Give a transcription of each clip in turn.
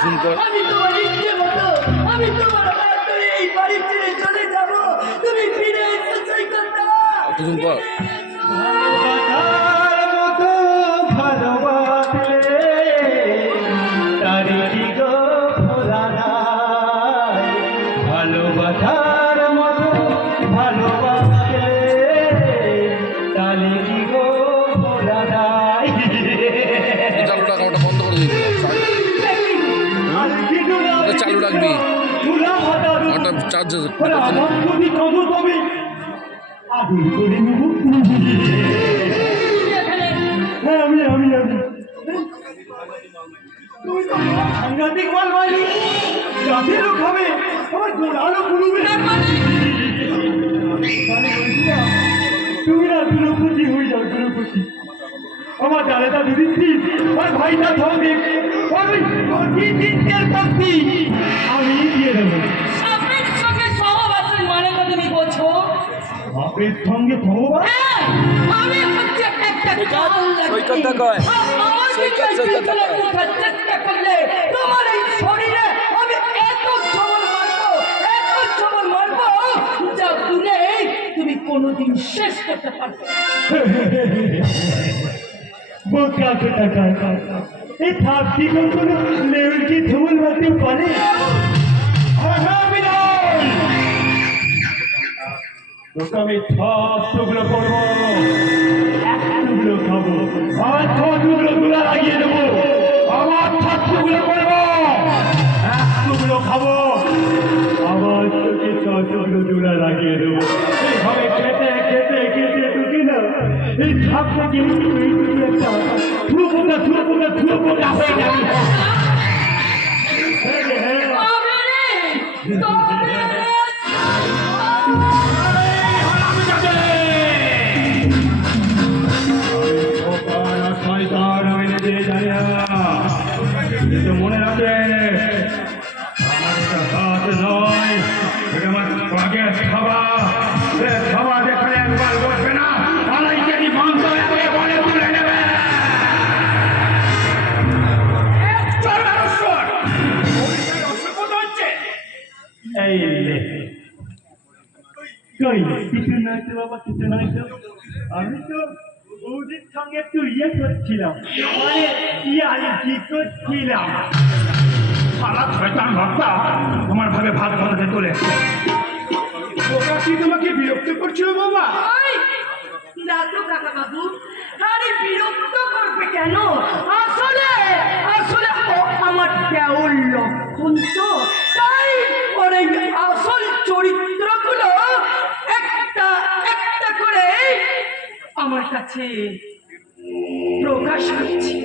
আমি তোমার ইচ্ছে মতো আমি তোমার হাত ধরে এই বাড়ি ছেড়ে চলে যাব, তুমি ফিরে এসো সৈকতদা। ভালোবাসার মতো ভালোবাসলে তারে কি গো ভোলা যায়। বন্ধ করে দিবি, চালু রাখবি, চার্জ সাংঘাতিক বল ভাই, জাতিরও খাবে আমার গোড়ারও পুরুবে। তুমি না দ্রৌপদী হয়ে যাও, দ্রৌপদী আমার দাদাটা দিদি আর ভাইটা সঙ্গে আমি দিয়ে দেবো। সাপের সঙ্গে সহবাসের মানে তো তুমি বলছো? বাপের সঙ্গে সহবাস? আমি হচ্ছে একটা সৈকতদা কয়, সৈকতদা কয়। চেষ্টা করলে তোমার এই শরীরে আমি এত সবল মারবো যা দূরে তুমি কোনোদিন শেষ করতে পারবে। বোকা কোথাকার, এই থাপটি কোনো লেউলকে ধুল মারতে পারে? তোকে আমি টুকরো করবো, এক টুকরো খাবো, আর টুকরো গুলা লাগিয়ে দেবো। আমার টুকরো করবো, এক টুকরো খাবো, আবার তোকে টুকরো গুলা লাগিয়ে দেবো। এইভাবে খেতে খেতে খেতে ঢুকি না এই ছাপ থেকে একটা থুলো পোকা হয়ে যাবে। মনে রাখবে আমার একটা হাত নয়, আমার বাঘের খাওয়া যেখানে একবার বসবে না তারাই কেজি বন্ধ হয়ে বলে তুলে নেবে। এই কই কিছু নয়তো বাবা, কিছু নয়তো। আমি তো বৌদির সঙ্গে একটু করছিলাম, মানে কি করছিলাম। সারা শয়তান ভক্তা তোমার ভাবে ভাত ভাতে তোলে। ওরা কি তোমাকে বিরক্ত করছিল বাবা? দেখো কাকা বাবু, আরে বিরক্ত করবে কেন? আসলে আসলে ও আমার দেওর লক্ষণ তো, তাই পরে আসল চরিত্রগুলো একটা একটা করে আমার কাছে প্রকাশ করছি।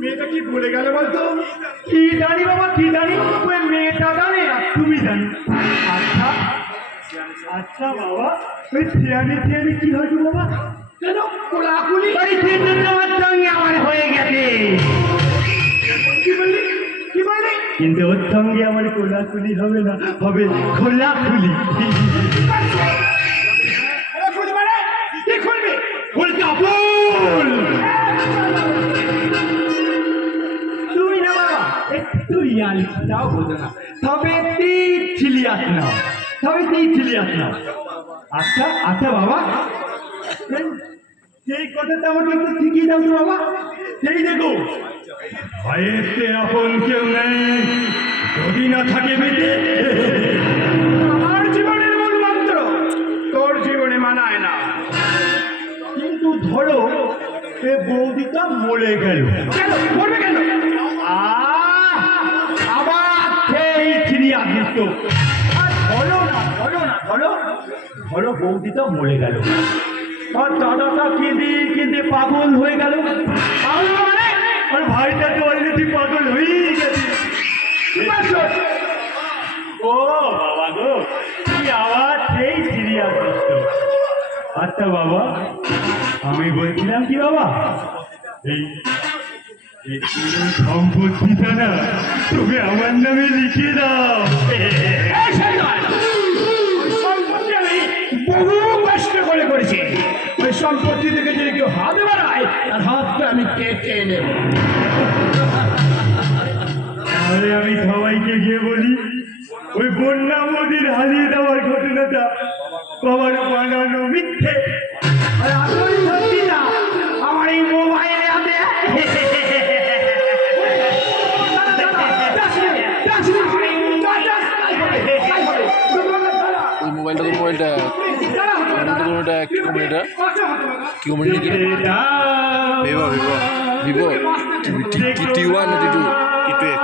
মেয়েটা কি বলে গেল বলতো? কি জানি বাবা, কি জানি, ওই মেয়েটা জানে আর তুমি জানি। আচ্ছা আচ্ছা বাবা, ওই থিয়ারি কি হয়েছে বাবা? কেন কোলাকুলি আমার সঙ্গে আমার হয়ে গেছে। কি বললি কি বললি? কিন্তু ওর সঙ্গে আমার কোলাকুলি হবে না, হবে খোলাকুলি। মানে কি খুলবি? ফুলটা ফুল তুমি না বাবা, একটু ইয়ালটাও বোঝো না, তবে সিরিয়াস না, আচ্ছা আচ্ছা বাবা, সেই কথাটা আমার কাছে ঠিকই যাও তো বাবা। সেই দেখো ভয়েতে আপন কেউ নেই, যদি না থাকে বেঁচে আমার জীবনের মূল মন্ত্র তোর জীবনে মানায় না। কিন্তু ধরো এ বৌদিটা মরে গেল, কেন মরবে কেন? আবার সেই সিরিয়াস দিত। ধরো বৌদিটা মরে গেল, আর দাদাটা কেঁদে পাগল হয়ে গেল। পাগল মানে আর ভাইটা তো অলরেডি পাগল হয়েই গেছে। ও বাবা গো, কি আবার সেই সিরিয়াস দিত। আচ্ছা বাবা, আমি বলছিলাম কি বাবা, এই সম্পত্তিটা না তুমি আমার নামে লিখে দাও। সম্পত্তি আমি বহু কষ্ট করে করেছি, ওই সম্পত্তি থেকে যদি কেউ হাত বাড়ায় তার হাতটা আমি কেটে নেব। আরে আমি সবাইকে গিয়ে বলি ওই বন্যা মোদির হারিয়ে দেওয়ার ঘটনাটা বাবার বানানো মিথ্যে, আর আসল সত্যিটা আমার এই মোবাইলে আছে। ওই মোবাইলটা তোর মোবাইলটা কি কোম্পানিটা কি company Vivo Vivo Vivo T1 না T2 T2X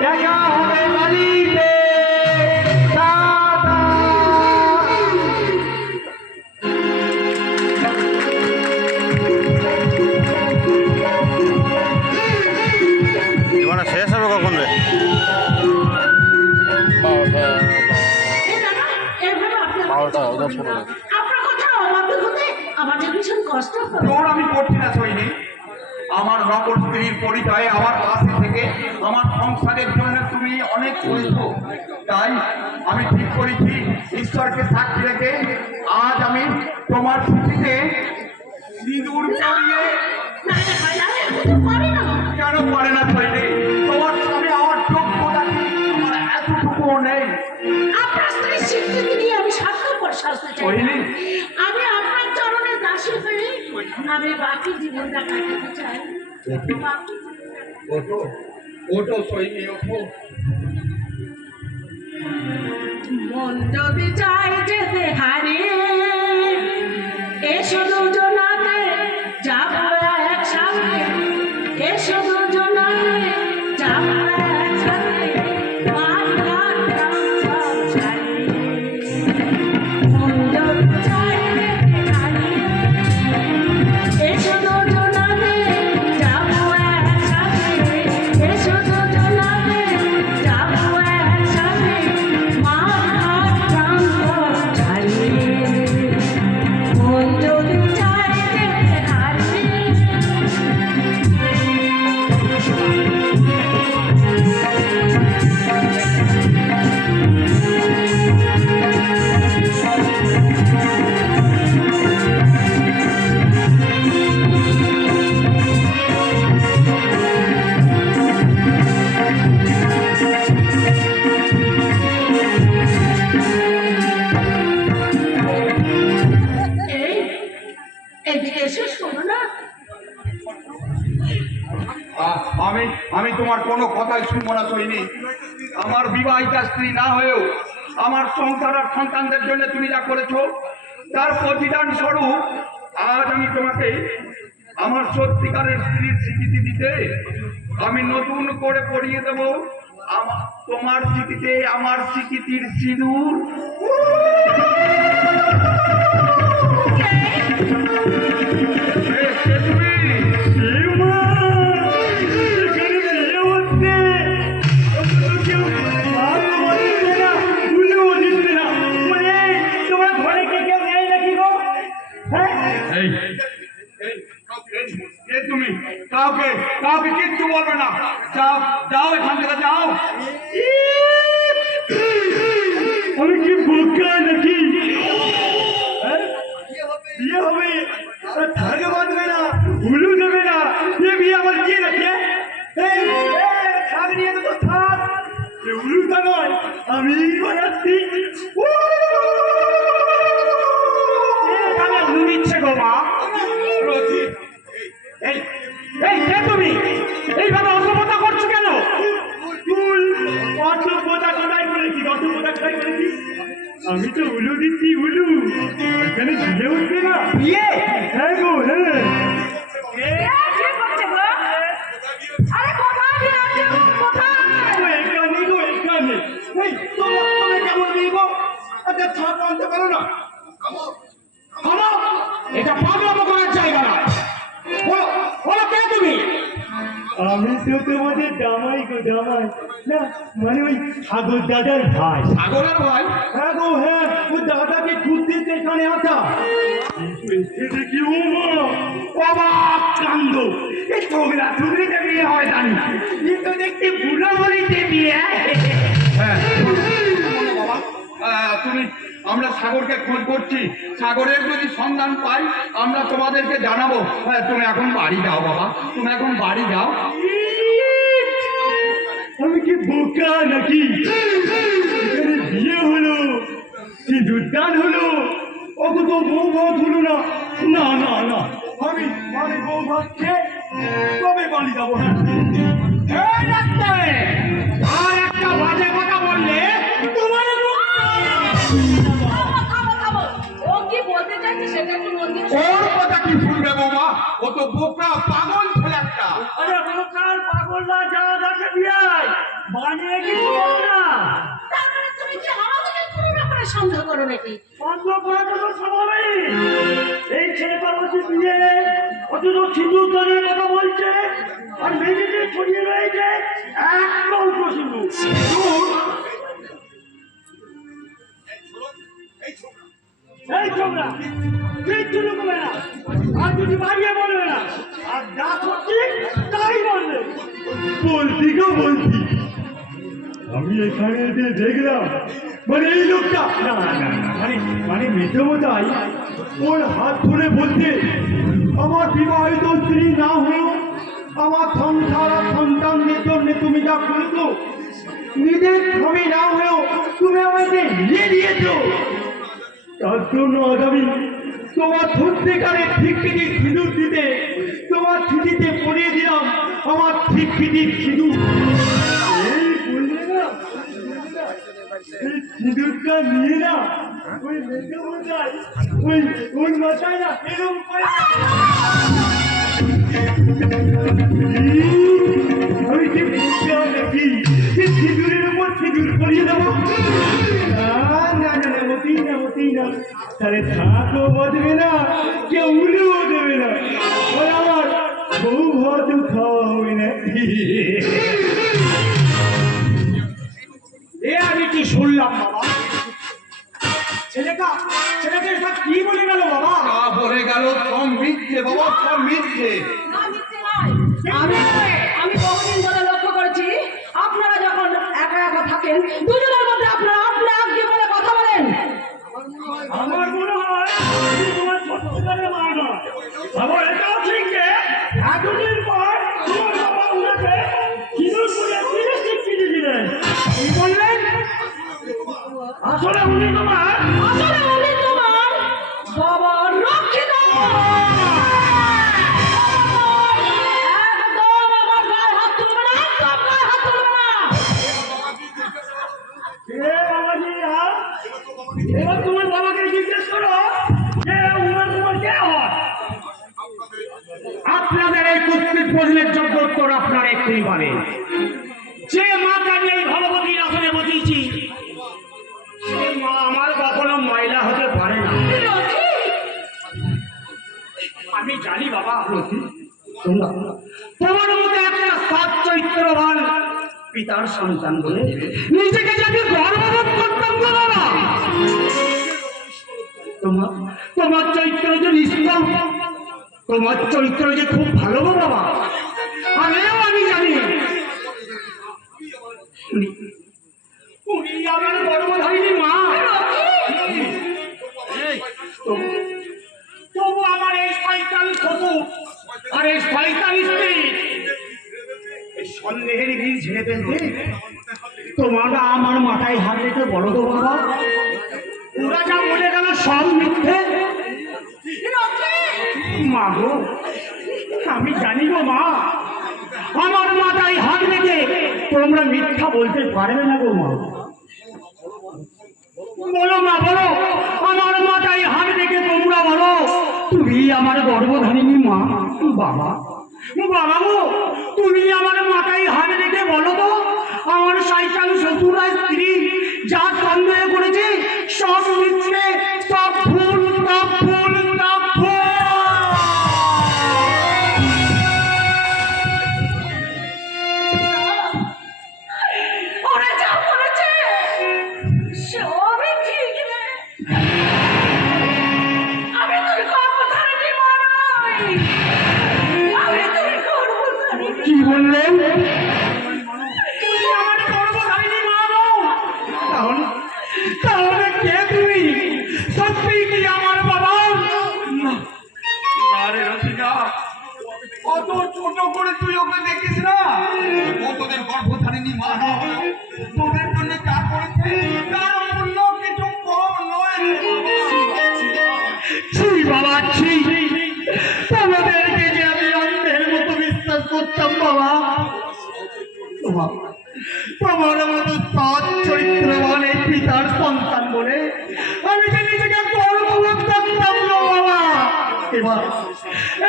দেখা হবে বাড়িতে। জীবনে শেষ হবে কখন রে? বারোটা 10-15 আপনার কথা অবাধ্য হতে আমার যে ভীষণ কষ্ট হয়। তোর আমি করছি না সৈনিক, আমার নকল স্ত্রীর পরিচয়ে আমার পাশে থেকে আমার সংসারের জন্য তুমি অনেক করেছো, তাই আমি ঠিক করেছি ঈশ্বরকে সাক্ষী রেখে আজ আমি তোমার স্মৃতিতে সিঁদুর পরিয়ে। না না ভাই, আমি এরকম পারি না। কেন পারে না সৈনিক? তোমার স্বামী আমার যোগ্যতা কি? আমার এতটুকুও নেই। আপনার স্ত্রীর স্বীকৃতি দিয়ে আমি স্বার্থপর শাস্তি চাই। সৈনিক, আমি আপনার চরণের দাসী হয়ে আমি বাকি জীবনটা কাটাতে চাই। বাকি ওঠো ওঠো সৈনিক, ওঠো। মন যদি চাই যেতে হারিয়ে এসো দুজনাতে যাবো একসাথে, এসো দুজনাতে যাবো একসাথে, মাঠ ঘাট গ্রাম সব ছাড়িয়ে। মন যদি চাই যেতে হারিয়ে এসো দুজনাতে যাবো একসাথে, এসো দুজনাতে যাবো একসাথে, মাঠ ঘাট গ্রাম সব ছাড়িয়ে। মন যদি চাই যেতে হারিয়ে এই এদিকে এসে শোনো না। আমি আমি তোমার কোনো কথাই শুনবো না সৈনিক। আমার বিবাহিতা স্ত্রী না হয়েও আমার সংসার আর সন্তানদের জন্য তুমি যা করেছো তার প্রতিদান স্বরূপ আজ আমি তোমাকে আমার সত্যিকারের স্ত্রীর স্বীকৃতি দিতে আমি নতুন করে পড়িয়ে দেব তোমার স্মৃতিতে আমার স্বীকৃতির সিঁদুর। তুমি কাউকে কাউকে কিচ্ছু বলবে না, যাও যাও এখান থেকে যাও। আমি কি বোকা নাকি? বিয়ে হবে থাকে বাঁধবে না, হুলু দেবে না, এ বিয়ে আমার কি রাখে? থাক নিয়ে তো থাক, হুলুটা নয় আমি বানাচ্ছি। হুলু দিচ্ছে গো মা। এই এই কে তুমি? এইভাবে অসভ্যতা করছো কেন? তুই অসভ্যতা কোথায় করেছি? অসভ্যতা কোথায় করেছি? আমি তো উলু দিচ্ছি, উলু। এখানে বিয়ে উঠবে না? বিয়ে? হ্যাঁ গো, হ্যাঁ। এখানে গো, এখানে। এই, তোমার কেমন নেই গো? আচ্ছা, ছাপ আনতে পারো না? থামো! এটা পাগলামো করার জায়গা না। বলো, বলো কে তুমি? আমি তো তোমাদের জামাই গো, জামাই। না মানে ওই সাগর দাদার ভাই। সাগরের ভাই? হ্যাঁ গো, হ্যাঁ, ও দাদাকে খুঁজতে তো এখানে আসা। কিন্তু এসে দেখি ও মা, অবাক কাণ্ড। এই ছোকরা ছোকরিতে বিয়ে হয় জানি না, কিন্তু দেখছি বুড়ো বলিতে বিয়ে। হ্যাঁ, তুমি আমরা সাগরকে খোঁজ করছি, সাগরের যদি সন্ধান পাই আমরা তোমাদেরকে জানাবো। হ্যাঁ, তুমি এখন বাড়ি যাও বাবা, তুমি এখন বাড়ি যাও। আমি কি বোকা নাকি? এখানে বিয়ে হলো, সিঁদুরদান হলো, অত তো বউ ভাত হলো না। না না না, আমি বউ ভাতকে কবে বাড়ি যাবো? এই ডাক্তার, আর একটা বাজে কথা বললে তোমার ও কি বলতে চাইছে সেটা একটু মন দিয়ে ওর কথা কি শুনবে বাবা? ও তো বোকা পাগল ছেলে একটা। আরে বোকার পাগলরা যা যাচ্ছে বিয়াই বানিয়ে কি করবো না? তার মানে তুমি কি আমাদেরকে কোনো ব্যাপারে সন্দেহ করো নাকি? বন্ধ করা তো স্বভাবই। এই ছেলেটা বলছে বিয়ে, অথচ সিঁদুর দানের কথা বলছে, আর মেয়েকে ছড়িয়ে রয়েছে একদম সিঁদুর। এই ছোকরা, কিচ্ছু লুকবে না, আর যদি বাড়িয়ে বলবে না, আর যা করছি তাই বলবে। বলছি গো বলছি, আমি এখানে যে দেখলাম, মানে এই লোকটা না না না, মানে মেজমশাই ওর হাত ধরে বলতে, আমার বিবাহিত স্ত্রী না হয়েও আমার সংসার আর সন্তানদের জন্য তুমি যা করেছো, নিজের স্বামী না হয়েও তুমি আমাকে নিয়ে দিয়েছো, তার জন্য আগামী তোমার সত্যিকারের ঠিকঠিক সিঁদুর দিতে তোমার চিঠিতে পড়িয়ে দিলাম আমার ঠিকঠিক সিঁদুর। এই বললে না, এই সিঁদুরটা নিয়ে না ওই মেজমশাই ওই মাথায় না এরকম করে আমি কি বুঝতে নাকি সিঁদুরের উপর সিঁদুর পরিয়ে দেবো? না না না না, মতেই না মতেই না। তাহলে থাকও বাঁধবে না, কেউ উড়েও দেবে না, আর আমার বউ ভাত খাওয়া হবে না। এ আমি কি শুনলাম বাবা? ছেলেটা সব কি বলে গেল বাবা? তা বলে গেল সব মিথ্যে বাবা, সব মিথ্যে। না মিথ্যে নয়। আমি বহুদিন ধরে লক্ষ্য করেছি আপনারা যখন একা একা থাকেন দুজনের মধ্যে আপনারা আপনা আপনি বলে কথা বলেন। আমার মনে হয় তুমি তোমার সত্যিকারের মা নয়। আবার এটাও ঠিক যে এতদিন পর তোমার বাবা উনাকে সিঁদুর পরে তিরিশ চিঠি দিলেন। কি বললেন? আসলে উনি তোমার বাবা রক্ষিত। একদম আমার গায়ে হাত তুলবে না, একদম গায়ে হাত তুলবে না। বাবাজিরা, এবার তোমার বাবাকে জিজ্ঞেস করো যে উনার তোমার কে হয়? আপনাদের এই কুৎসিত প্রশ্নের যোগ্য উত্তর আপনারা এক্ষুনি পাবেন। যে মাকে আমি এই ভগবতীর আসনে বসিয়েছি, সে মা আমার কখনো ময়লা হতে পারে না। আমি জানি বাবা, তোমার মধ্যে একটা সৎ চরিত্রবান পিতার সন্তান বলে নিজেকে যাকে গর্ববোধ করতাম গো বাবা। তোমার চরিত্র যে নিষ্কল, তোমার চরিত্র যে খুব ভালো গো বাবা, আমিও আমি জানি। উনি আমার গর্ভধারিণী মা। তবু আমার এই শয়তান শ্বশুর আর এই শয়তান স্ত্রী এই সন্দেহের বীজ ঝেড়ে ফেলতে তোমরা আমার মাথায় হাত রেখে বলো তো বাবা, ওরা যা বলে গেল সব মিথ্যে। মা গো, আমি জানি গো মা, আমার মাথায় হাত রেখে তোমরা মিথ্যা বলতে পারবে না গো মা। বলো মা, বলো, আমার মাথায় হাত রেখে তোমরা বলো তুমি আমার গর্ভধারিণী মা। বাবা বাবা গো, তুমি আমার মাথায় হাত রেখে বলো তো আমার শয়তান শ্বশুর আর স্ত্রী যা সন্দেহ করেছে সব মিথ্যে, সব ভুল, সব ভুল, সব ভুল। ওরা যা বলেছে সবই ঠিক রে। আমি তোর গর্ভধারিণী মা নই, আমি তোর গর্ভধারিণী। কি বললেন? তুমি আমার গর্ভধারিণী মা নও? তাহলে কে তুমি? ছি বাবা ছি, তোমাদেরকে যে আমি অন্ধের মতো বিশ্বাস করতাম বাবা। তোমার মতো সৎ চরিত্রবান এই পিতার সন্তান বলে আমি যে নিজেকে গর্ববোধ করতাম না বাবা।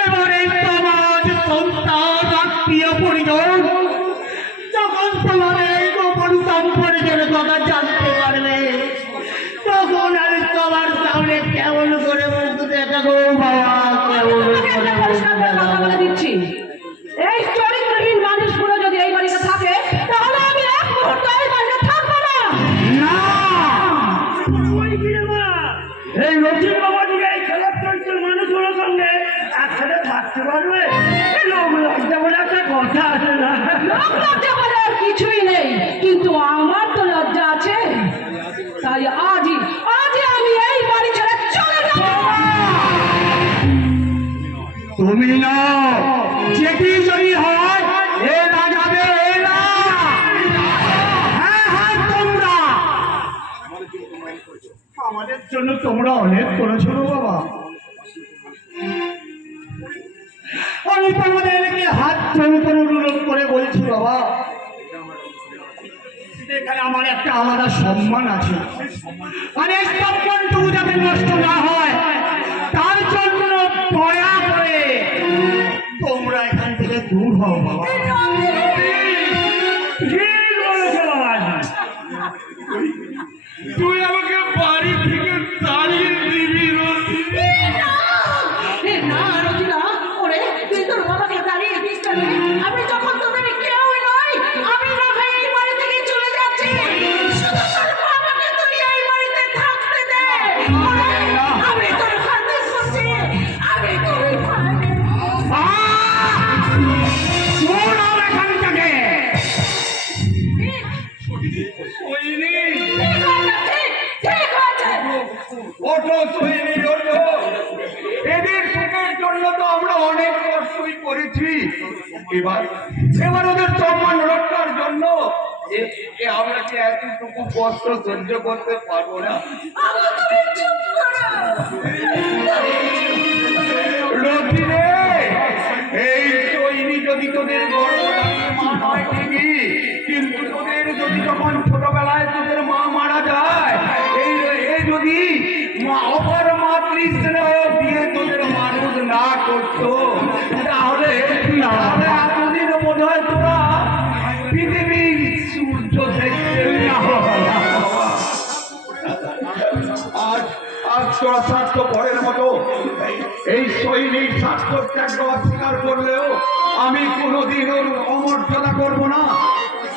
এবার এই সমাজ, সন্তান, আত্মীয় পরিজন যখন তোমাদের এই গোপন সম্পর্কের কথা জানতে পারবে, তখন আমি তোমার সামনে কেমন করে মুখ দেখাবো বাবা, কেমন করে মুখ দেখাবো। বলে দিচ্ছি, এই চরিত্রহীন মানুষগুলো যদি এই বাড়িতে থাকে তাহলে আমি এক মুহূর্ত এই বাড়িতে থাকবো না। না, এই রচিন বাবা দিকে এই খেলার চরিত্রের মানুষগুলোর সঙ্গে একসাথে থাকতে পারবে? লোক লজ্জা বলে একটা কথা আছে না? লোক লজ্জা বলে আর কিছুই নেই, কিন্তু আমার তো লজ্জা আছে। তাই আজই আমি এই বাড়ি ছেড়ে চলে যাব। তুমি না, যেটি যদি হয় এরা যাবে, এরা। হ্যাঁ হ্যাঁ, তোমরা আমাদের জন্য তোমরা অনেক করেছো বাবা। আমি তোমাদেরকে হাত জোড় করে অনুরোধ করে বলছি বাবা, এখানে আমার একটা আলাদা সম্মান আছে, আর এই সম্মানটুকু যাতে নষ্ট না হয় তার জন্য দয়া করে তোমরা এখান থেকে দূর হও বাবা। ঠিক বলেছো বাবা। তুই আমাকে বাড়ি থেকে তাড়িয়ে দিবি রতিনে? না রচিনা, ওরে তুই তোর বাবাকে দাঁড়িয়ে দিস কেন? আমি যখন তোদের কেউ নই, আমি না হয় এই বাড়ি থেকে চলে যাচ্ছি। শুধু তোর বাবাকে তুই এই বাড়িতে থাকতে দে। ওরে, আমি তোর হাতে করছি, আমি তোর এখান থেকে ওঠো সৈনিক, ওঠো। এদের সুখের জন্য তো আমরা অনেক কষ্টই করেছি, এবার ওদের সম্মান রক্ষার জন্য আমরা কি এতটুকু কষ্ট সহ্য করতে পারবো না? রথিনে, এই সৈনিক যদি তোদের গর্ভধারী মা নয় ঠিকই, কিন্তু তোদের যদি যখন ছোটবেলায় তোদের মা মারা যায়, এই যদি অপর মাতৃস্নেহ দিয়ে তোদের মানুষ না করতো, তাহলে এতদিন বোধ হয় তোরা পৃথিবীর সূর্য দেখতে আজ তোরা স্বার্থপরের মতো এই সৈনিক স্বার্থ ত্যাগ অস্বীকার করলেও আমি কোনোদিন ওর অমর্যাদা করব না।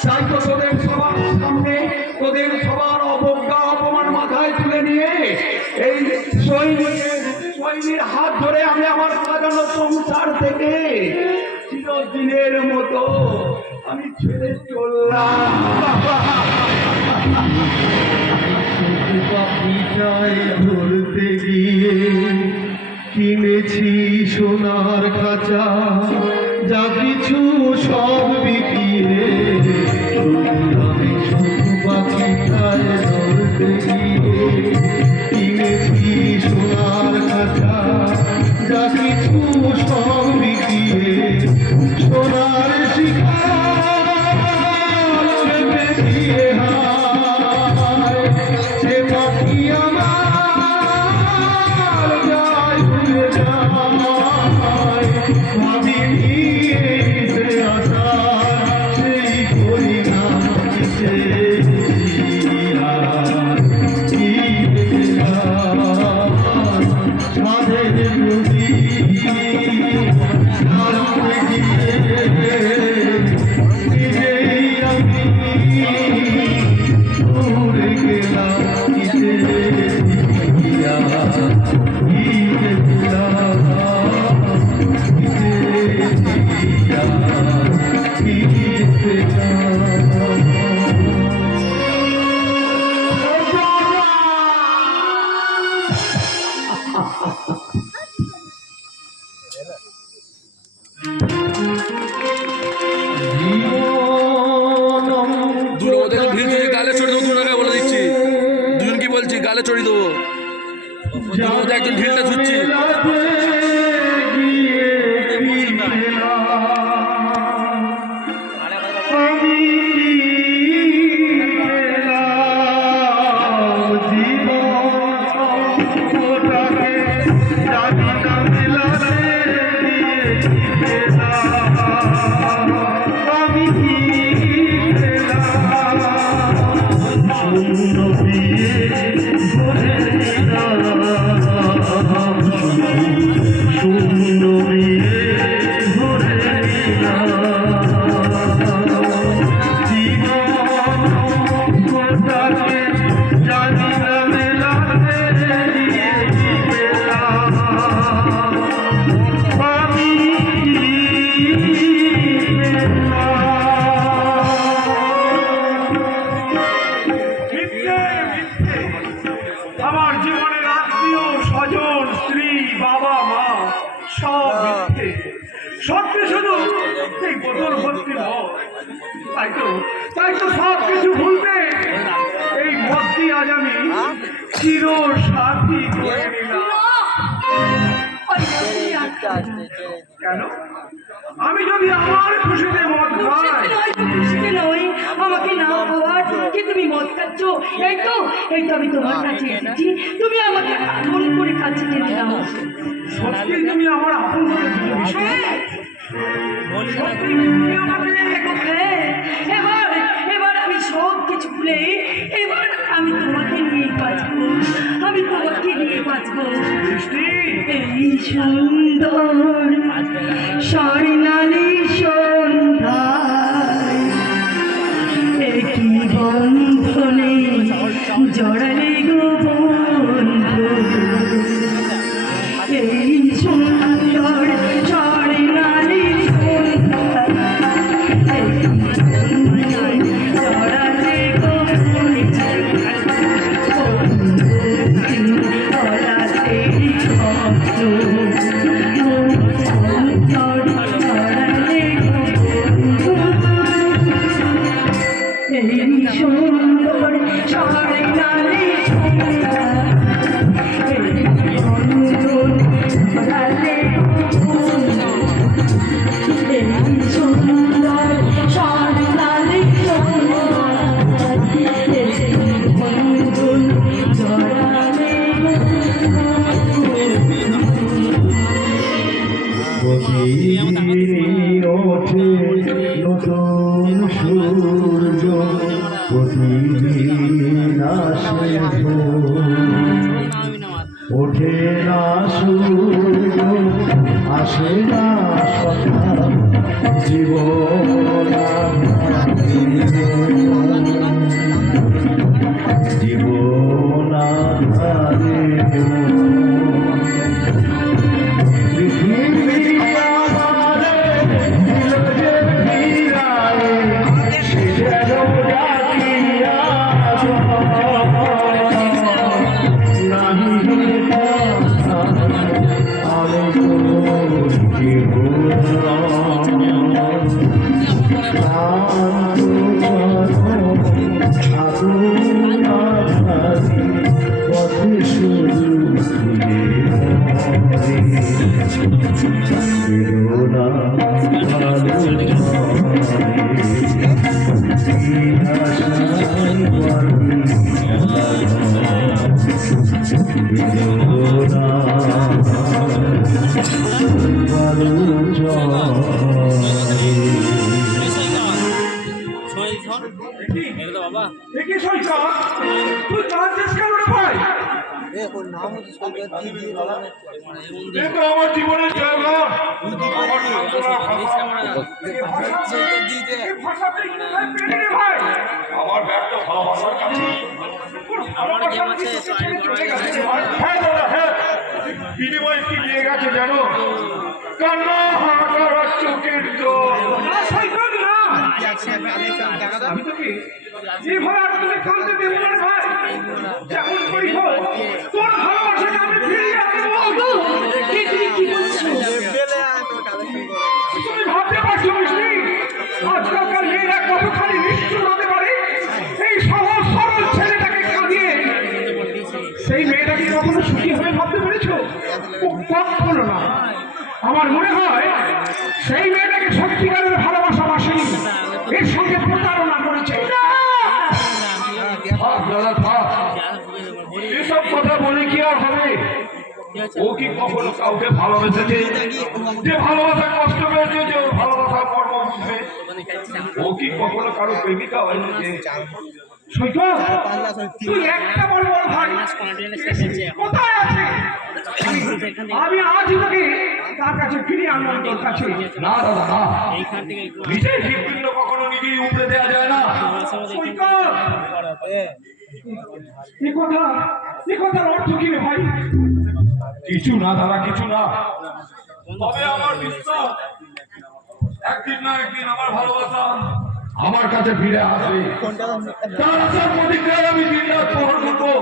তাই তো তোদের সবার সামনে, তোদের সবার অবজ্ঞা অপমান মাথায় তুলে নিয়ে এই সৈনিক হাত ধরে আমি আমার সাজানো সংসার থেকে চিরদিনের মতো আমি ছেড়ে চললাম। পাখিটায় ধরতে গিয়ে কিনেছি সোনার খাঁচা, যা কিছু সব বিকিয়ে আমি শুধু পাখিটায় ধরতে গিয়ে কিনেছি সোনার খাঁচা, যা কিছু সব বিকিয়ে সোনার শিকার চেপে দিয়ে সে পাখি আমার যায় উড়ে যায়, ভাবিনি সে আশা সেই করি না সে সাধের নদী নিজেই আমি উড়ে গেলাম কিসে দিয়া কিসে গেলাম কিসে দুটোর মধ্যে একটা ঢিল যদি গালে চড়ে দেবো, দুটোকে বলে দিচ্ছি। দুজন কি বলছি, গালে চড়িয়ে দেবো। দুটোর মধ্যে একজন ঢিলটা ছুটছে। সত্যি শুধু এই বোতল ভর্তি মদ। তাই তো সব কিছু ভুলতে এই মদ দিয়ে আজ আমি চির সাথী করে নিলাম। কেন? আমি যদি আমার খুশিতে মদ খাই, খুশিতে নয়, আমাকে না খাওয়ার কি তুমি মদ খাচ্ছ? এই তো আমি তোমার কাছে এসেছি, তুমি আমাকে আপন করে কাছে টেনে নাও। সত্যি তুমি আমার আপন করে দিলে বিশু? সত্যি তুমি আমাকে এবার আমি সব কিছু ভুলে এবার আমি তোমাকে নিয়ে বাঁচবো, আমি তোমাকে নিয়ে বাঁচবো। বৃষ্টি, এই সুন্দর স্বর্ণালী সন্ধ্যায় একই বন্ধনে জড়ালে গো বন্ধু, এই সুন্দর স্বর্ণালী সন্ধ্যায় জড়ালে গো সুন্দর স্বর্ণালী প্রতিদিন ওঠে নতুন সূর্য, প্রতিদিন আসে ওঠে না সূর্য, আসে না সকাল, জীবন জীবন দেখি সৈকত, তুই কাঁদছিস কেন রে ভাই? এ তো আমার জীবনের জায়গা, আমার সান্ত্বনা ভাষা। এই ভাষা তুই কোথায় পেলি রে ভাই? আমার ব্যর্থ ভালোবাসার কাছে তোর ভালোবাসার কিছু ছেড়ে চলে গেছে রে ভাই। হ্যাঁ দাদা, হ্যাঁ। বিনিময়ে কি নিয়ে গেছে জানো? কান্না, হাহাকার আর চোখের জল। না সৈকত, না। আমি তোকে যেভাবে আর তোকে কাঁদতে দেবো না ভাই। যেমন করি হোক, তোর ভালোবাসাকে আমি ফিরিয়ে আনবো। তুমি কি বলছো? তুমি ভাবতে পারছো মিষ্টি, আজকালকার মেয়েরা কতখানি নিষ্ঠুর হতে পারে? এই সহজ সরল ছেলেটাকে কাঁদিয়ে সেই মেয়েটাকে কখনো সুখী হয়ে ভাবতে পেরেছো? কখনো না। আমার মনে হয় সেই মেয়েটাকে সত্যিকারের ভালোবাসা বাসেনি, এর সঙ্গে প্রতারণা করেছে। দাদা থাক, এসব কথা বলে কি আর হবে? ও কি কখনো কাউকে ভালোবেসেছে? যে ভালোবাসা কষ্ট পেয়েছে, যে ওর ভালোবাসার কর্ম বুঝবে? ও কি কখনো কারো প্রেমিকা হয়েছে? সৈকত, তুই একটা বল বল ভাই, কোথায় আছে? আমি আজ তোকে তার কাছে ফিরিয়ে আনলাম, তোর কাছে। না দাদা, না। নিজের হৃৎপিণ্ড কখনো নিজেই উপড়ে দেওয়া যায় না। সৈকত, এ কথার অর্থ কি রে ভাই? কিছু না দাদা, কিছু না। তবে আমার বিশ্বাস একদিন না একদিন আমার ভালোবাসা আমার কাছে ফিরে আসবে। তার আসার প্রতিক্রিয়া আমি দিনরাত প্রহর করবো।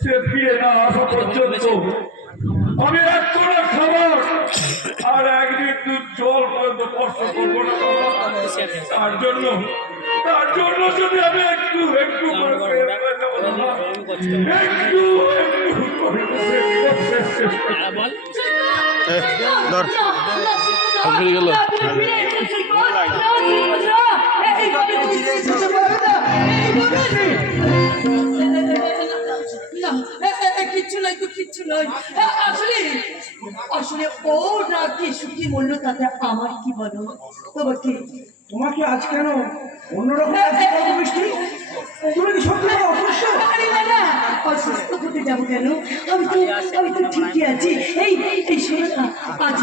সে ফিরে না আসা পর্যন্ত আমি এক কোণা খাবার আর একদিন তুই জল পর্যন্ত কষ্ট করবো না বাবা। তার জন্য যদি আমি একটু একটু করে কিচ্ছু নয় তো, কিচ্ছু নয়। আসলে আসলে ও না কি সুখী মূল্য তাতে আমার কি বলো তোমাকে? তোমাকে আজ কেন অন্যরকম বৃষ্টি? তুমি কি সত্যি অসুস্থ? আরে না না, অসুস্থ হতে যাবো কেন? আমি তো ঠিকই আছি। এই শোনো না, আজ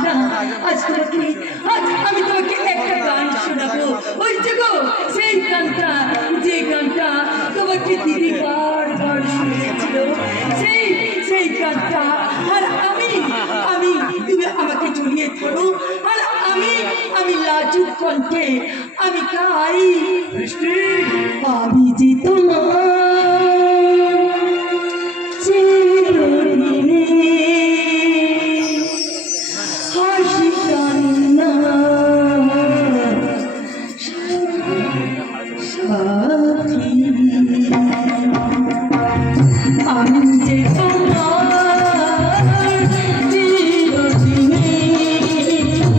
আমি তোমাকে একটা গান শোনাবো। ওই যে গো সেই গানটা, যে গানটা তোমাকে দিদি বারবার শুনিয়েছিল, সেই গানটা। আর আমি তুমি আমাকে জড়িয়ে ধরো, আর আমি লাজুক কণ্ঠে আমি গাই, আমি যে তোমার চিরদিনে হাসি কান্না সাথী, আমি যে তোমার চিরদিনে হাসি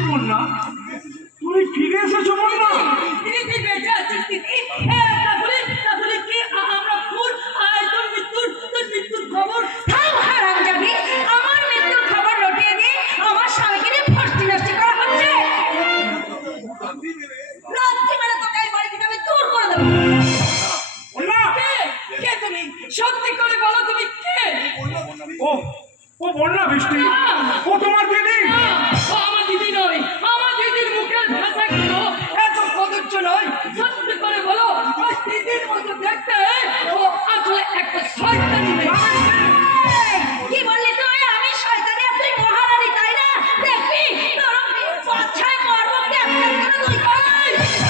কান্না তুমি ফিরে এসেছো বন্যা? দিদি বেঁচে আছিস দিদি? তাহলে কি আমরা ফুল তোর মৃত্যুর খবর? থাম হারামজাদি, আমার মৃত্যুর খবর রটিয়ে দিয়ে আমার স্বামীকে নিয়ে ফষ্টি নষ্টি করা হচ্ছে। রাত্রি বেলা তোকে এই বাড়ি থেকে আমি দূর করে দেবো। বন্যা, কে তুমি? সত্যি করে বলো তুমি কে? ও বন্যা বৃষ্টি, ও তোমার দিদি? ও আমার দিদি নয়, আমার দিদির মুখের ভাষা গুলো এত কদর্য নয়। সত্যি করে বলো, ওই দিদির মতো দেখতে ও আসলে একটা শয়তানি মেয়ে। এই, কি বললি তুই? আমি শয়তানি আর তুই মহারানী, তাই না? দেখবি তোর বাচ্চায় মরবো কেমন করে তুই কর।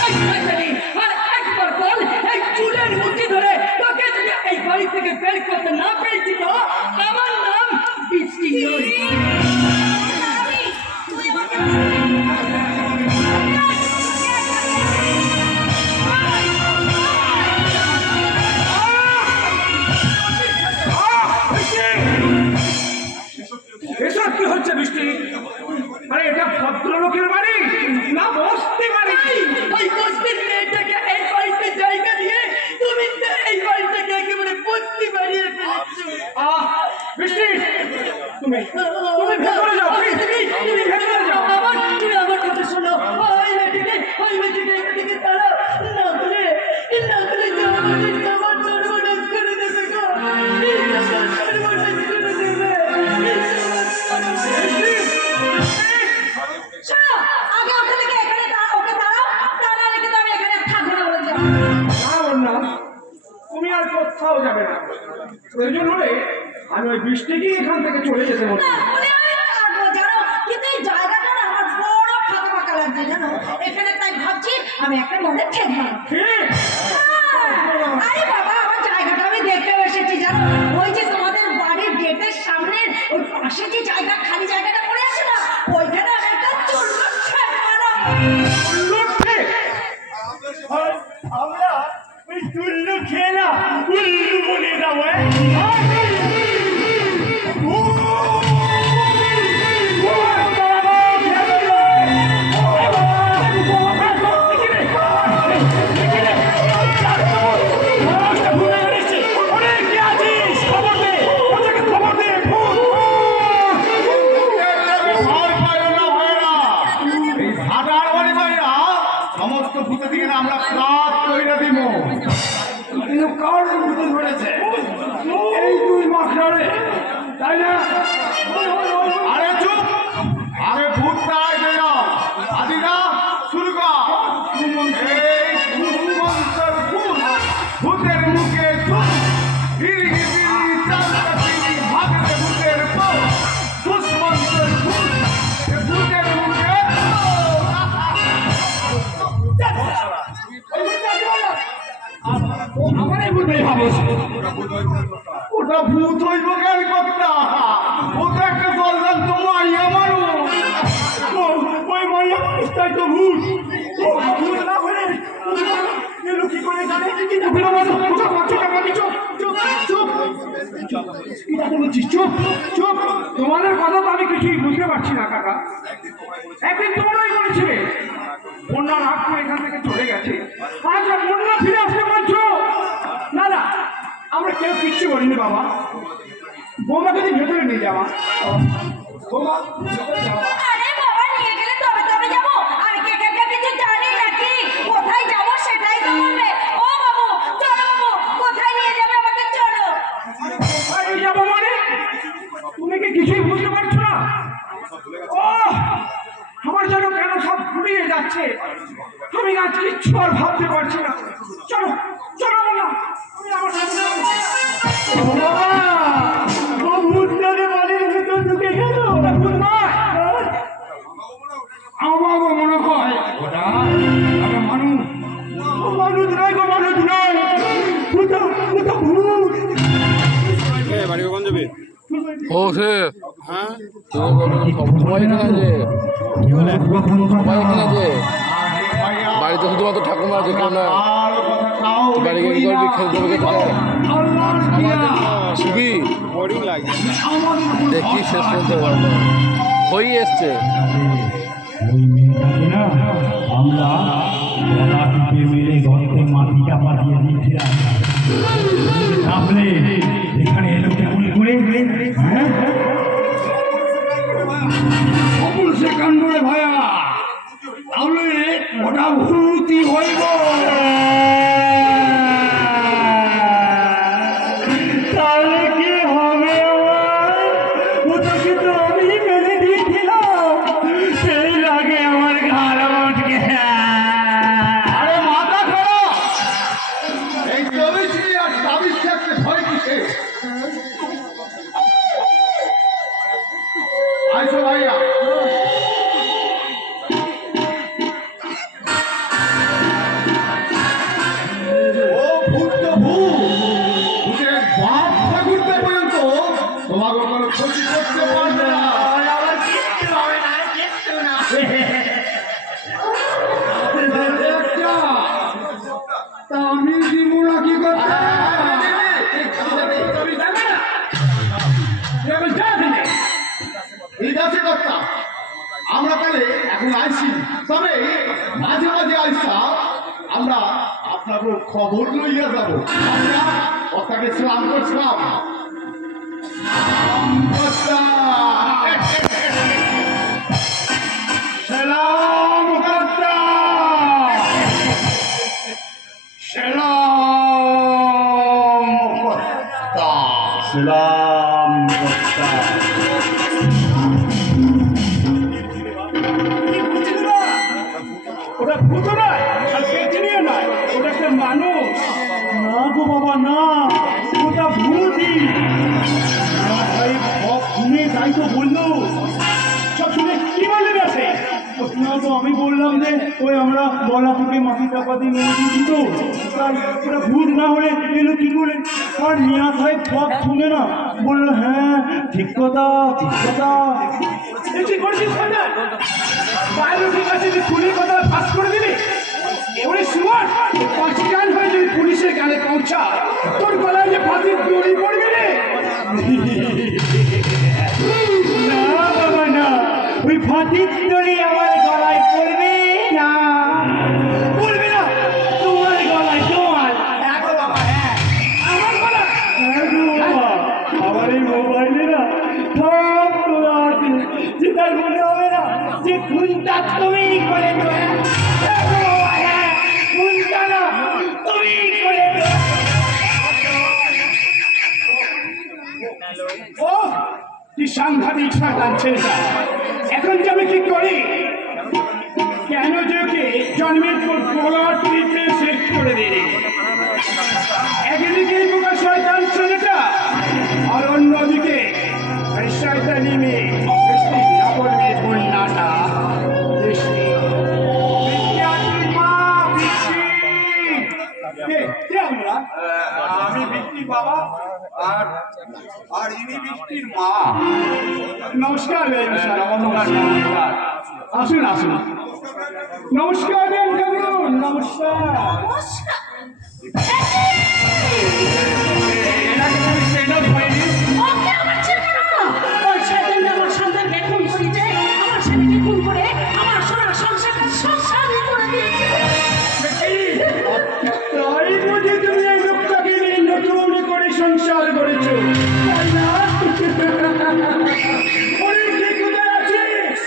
এই শয়তানি, আর একবার বল, এই চুলের মুঠি ধরে তোকে যদি এই বাড়ি থেকে বের করতে না পেরেছি তো আমার নাম বৃষ্টি নয়। তুই আমাকে এসব কি হচ্ছে বৃষ্টি? এটা ভদ্রলোকের বাড়ি না বস্তি বাড়ি? ওই বস্তির মেয়েটাকে এই বাড়িতে জায়গা দিয়ে তুমি তো এই বাড়িটাকে একেবারে বস্তি বাড়িয়ে ফেলেছো। বৃষ্টি, তুমি তুমি ভেতরে যাও, তুমি ভেতরে যাও। তুমি আমার কথা শোনো। ওই মেয়েটিকে এদিকে তাড়াও, না করে আমার সর্বনাশ করে দেবে গো। আমার সর্বনাশ করে দেবে। শোনো, আগে ওকে থেকে এখানে ওকে দাঁড়াও, তা না রেখে তো আমি এখানে থাকবো না বলে দিলাম। না, তুমি আর কোথাও যাবে না। প্রয়োজন হলে আমি ওই বৃষ্টিকে এখান থেকে চলে যেতে বলবো। না, বলে আমি থাকবো জানো, কিন্তু এই জায়গাটা না আমার বড় ফাঁকা ফাঁকা লাগছে জানো। এখানে তাই ভাবছি আমি একটা মনে ঠেক মারবো। ঠিক? আরে বাবা, আমার জায়গাটা আমি দেখতে এসেছি জানো। ওই যে তোমাদের বাড়ির গেটের সামনে ওই পাশে যে জায়গা, খালি জায়গাটা পড়ে আছে না, ওইখানে আমি একটা চুল্লু ঠেক মারবো। লুটে? আমরা ওই চুল্লু খেয়ে না উল্লু বলে যাবো। সমস্ত ভূতের দিকে আমরা প্রাত কইরা দিব। কিন্তু কার ভূতে ধরেছে? এই দুই মাখড়ারে, তাই না? আরে চুপ, আগে ভূত তাই দেয় আদিরা শুরু কর। এই কুসুমন্তর ভূত, ভূতের মুখে চুপ, ফিরি ফিরি চালটা ফিরি ভাগতে ভূতের পর, কুসুমন্তর ভূত, এ ভূতের মুখে আমার এই ভূতে ভাবছ? ওটা ভূত হইব কেন কথা? ওটা একটা জলদান তো মাইয়া মানুষ। ওই মাইয়া মানুষটাই তো ভূত। ও ভূত না হলে এলো কি করে জানে? চুপ। তোমাদের কথা তো আমি কিছুই বুঝতে পারছি না কাকা। একদিন তোমরাই বলেছিলে বন্যা রাগ করে এখান থেকে চলে গেছে, আজ বন্যা ফিরে আসতে বলছো। না, আমরা কেউ কিচ্ছু বলিনি বাবা। বৌমাকে যদি ভেতরে নিয়ে যাওয়া, বৌমা ভেতরে যাওয়া। আরে বাবা, নিয়ে গেলে তবে তবে যাবো। আমি কি একা একা কিছু জানি নাকি? কোথায় যাবো সেটাই তো বলবে। ও বাবু, চলো বাবু, কোথায় নিয়ে যাবে আমাকে? চলো। কোথায় যাবো মানে? তুমি কি কিছুই বুঝতে পারছো না? ও আমার যেন কেন সব ঘুরিয়ে যাচ্ছে। আমি আজ কিচ্ছু আর ভাবতে পারছি না। চলো বললাম। তুমি আমার সামনে ভূতটাকে বাড়ির ভিতর ঢুকে গেল। ভূত নয়, আমারও মনে হয় ওটা একটা মানুষ। মানুষ নয় গো, মানুষ নয়। ভূত। ও সে সবাই এখানে আছে, সবাই এখানে আছে। বাড়িতে শুধুমাত্র ঠাকুমা আছে, কেউ না। বাড়ি গিয়ে কি করবি? খেলতে হবে শুবি? দেখি শেষ পর্যন্ত পারবো হয়ে এসছে। ওই মেয়েটাকে না আমরা গলা টিপে মেরে গর্তে মাটিটা পাঠিয়ে দিয়েছিলাম। তাহলে এখানে এলো কেমন করে? হ্যাঁ, অমূল সে কাণ্ডরে ভায়া, তাহলে ওটা ভূতি হইব। তাহলে কি হবে? ওটাকে তো আমি মেরে দিয়েছিলাম, সেই লাগে আমার ঘাড় মটকে। আরে মাথা খারাপ, এই জমিছি আর তাবিজ থাকতে ভয় কিসে? আইসো ভাইয়া। ও ভূত তো ভূত, ভূতের বাপ ঠাকুরটা পর্যন্ত তোমাকে কোনো ক্ষতি করতে পারবে না। আমার কিচ্ছু হবে না, কিচ্ছু না। তা আমি দিব না কি করতে? ঠিক আছে কর্তা, আমরা তাহলে এখন আইছি, তবে মাঝে মাঝে আইসা আমরা আপনাদের খবর লইয়া যাব। আমরা ওটাকে সালাম করছিলাম। সালাম কর্তা, সালাম কর্তা, সালাম কর্তা। ওটা ভূত নয় আর পেটনিও নয়, ওটা একটা মানুষ। না গো বাবা না, ওটা ভূতই। শুনে তাই তো বললো, সব শুনে কি বললে আছে? না তো আমি বললাম যে ওই আমরা গলা থেকে মাটি চাপা দিয়ে মেরে দিয়েছি তো, তাই ওটা ভূত না হলে এলো কি করে? আর মিয়া সাহেব সব শুনে না বললো হ্যাঁ ঠিক কথা ঠিক কথা। কি করছিস পুলিশের কথা ফাঁস করে দিলি? এবারে শুয়ার পাকিস্তান হয়ে যদি পুলিশের গানে পৌঁছা, তোর গলায় যে ফাঁসির দড়ি পড়বে রে। না বাবা না, ওই ফাঁসির দড়ি আমার গলায় পড়বে না, পড়বে না তোমার গলায়। তোমার বাবা হ্যাঁ আমার গলা, আমার এই মোবাইলে না সব তোলা আছে, যেটা মনে হবে না যে খুনটা তুমি করে দেবে। খুনটা না তুমি করে দেবে। ও কি সাংঘাতিক শয়তান ছেলেটা! এখন যে আমি কি করি? কেন যে ওকে জন্মের পর গলার ট্রিটে শেষ করে দিই? একদিকে এই প্রকার শয়তান ছেলেটা, আর অন্যদিকে এই শয়তানি মেয়ে বৃষ্টি নকল মেয়ে বন্যাটা। বৃষ্টি মা, বৃষ্টি কে আমরা? আমি বৃষ্টির বাবা, আর আর ইনি বৃষ্টির মা। নমস্কার নমস্কার, আসুন আসুন। নমস্কার কেমন? নমস্কার। এনাকে তুমি চেনো হয়নি? ওকে আমার চেনা না। ওই শয়তানটা আমার সন্তানকে খুন করেছে, আমার স্বামীকে খুন করে আমার সোনার সংসারটা সংসারই করে দিয়েছে। তাই বুঝি তুমি এই লোকটাকে নিয়ে নতুন করে সংসার করেছো, তাই না? ওরে কে কোথায় আছিস?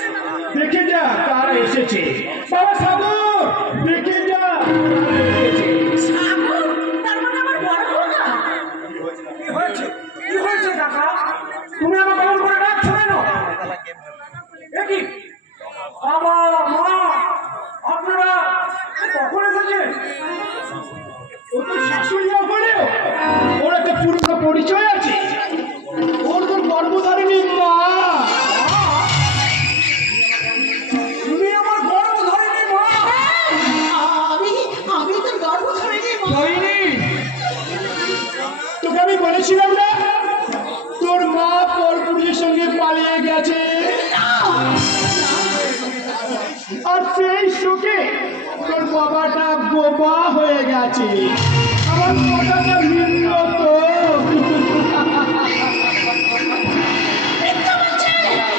দেখে যা কারা এসেছে। বাবা সাগর, দেখে যা কারা এসেছে। সাগর, তার মানে আমার বড় খোকা। কি হয়েছে? কি হয়েছে কাকা? তুমি আমাকে এমন করে ডাকছো কেন? এ কি? বাবা মা, আপনারা কখন এসেছেন? ও তো শাশুড়ি বলেও ওর একটা পুরনো পরিচয় আছে। ওর তোর গর্ভধারিণী মা। তুমি আমার গর্ভধারিণী মা? আমি তোর গর্ভধারিণী মা। হয়নি, তোকে আমি বলেছিলাম না তোর মা পরপুরুষের সঙ্গে পালিয়ে গেছে, আর সেই শোকে তোর বাবাটা বোবা হয়ে গেছে। আমার কথাটা মিলল তো? মিথ্যা বলছে,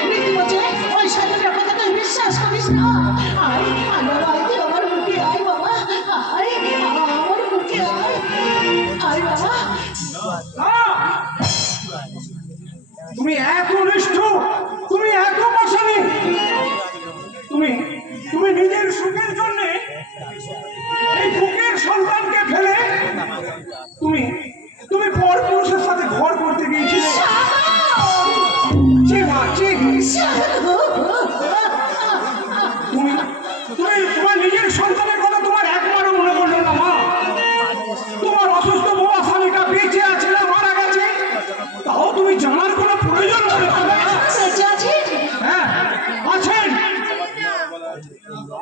মিথ্যা বলছে। ওই শয়তানটার কথা তুই বিশ্বাস করিস না। আয়, আমার আয়, তুই আমার মুখে আয় বাবা। আয়, আমার মুখে আয়। আয় বাবা। তুমি এত নিষ্ঠুর, তুমি এত পাশানি, তুমি তুমি নিজের সুখের জন্য এই বুকের সন্তানকে ফেলে তুমি তুমি পরপুরুষের সাথে ঘর করতে গিয়েছিলে। ছি মা, ছি। তুমি তুমি তোমার নিজের সন্তানের কথা তোমার একবারও মনে করলো না মা। তোমার অসুস্থ বাবা স্বামীটা বেঁচে আছে না মারা গেছে, তাও তুমি জানার কোনো প্রয়োজন মনে করবে না। বেঁচে আছিস? হ্যাঁ আছেন।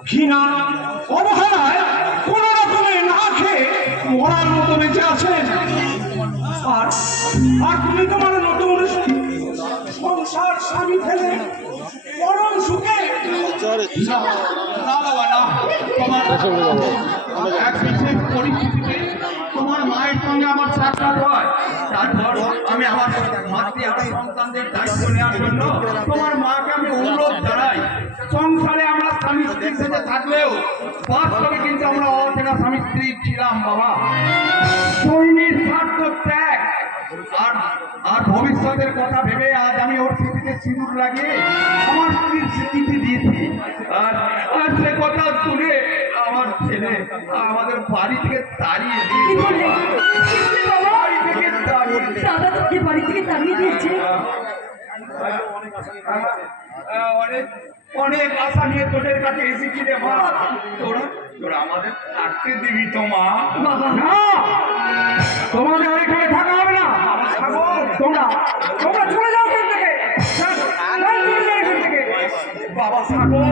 ঘৃণা অবহেলায় কোন রকমে না খেয়ে মরার মতো বেঁচে আছেন। আর আর তুমি তোমার নতুন সংসার স্বামী ফেলে পরম সুখে। না না বাবা না, তোমার এক বিশেষ পরিস্থিতিতে তোমার মায়ের সঙ্গে আমার সাক্ষাৎ হয়। তারপর আমি আমার মাতৃহারা সন্তানদের দায়িত্ব নেওয়ার জন্য তোমার মাকে আমি অনুরোধ জানাই। থাকলেও বাস্তবে কিন্তু আমরা অচেনা স্বামী স্ত্রী ছিলাম বাবা। সৈনিক স্বার্থ ত্যাগ আর আর ভবিষ্যতের কথা ভেবে আজ আমি ওর স্মৃতিতে সিঁদুর লাগিয়ে আমার স্ত্রীর স্মৃতি দিয়েছি। আর আর সে কথা শুনে আমার ছেলে আমাদের বাড়ি থেকে তাড়িয়ে কি বললে দিয়েছে। কি বললে বাবা? বাড়ি থেকে তাড়িয়ে দিয়েছে। দাদা তোকে বাড়ি থেকে তাড়িয়ে দিয়েছে? অনেক অনেক আশা নিয়ে তোদের কাছে এসেছি রে মা। তোরা তোরা আমাদের থাকতে দিবি তো মা? বাবা না তোমাদের আর এখানে থাকা হবে না। তোমরা তোমরা চলে যাও এখান থেকে। চলে যাও এখান থেকে। বাবা সাগর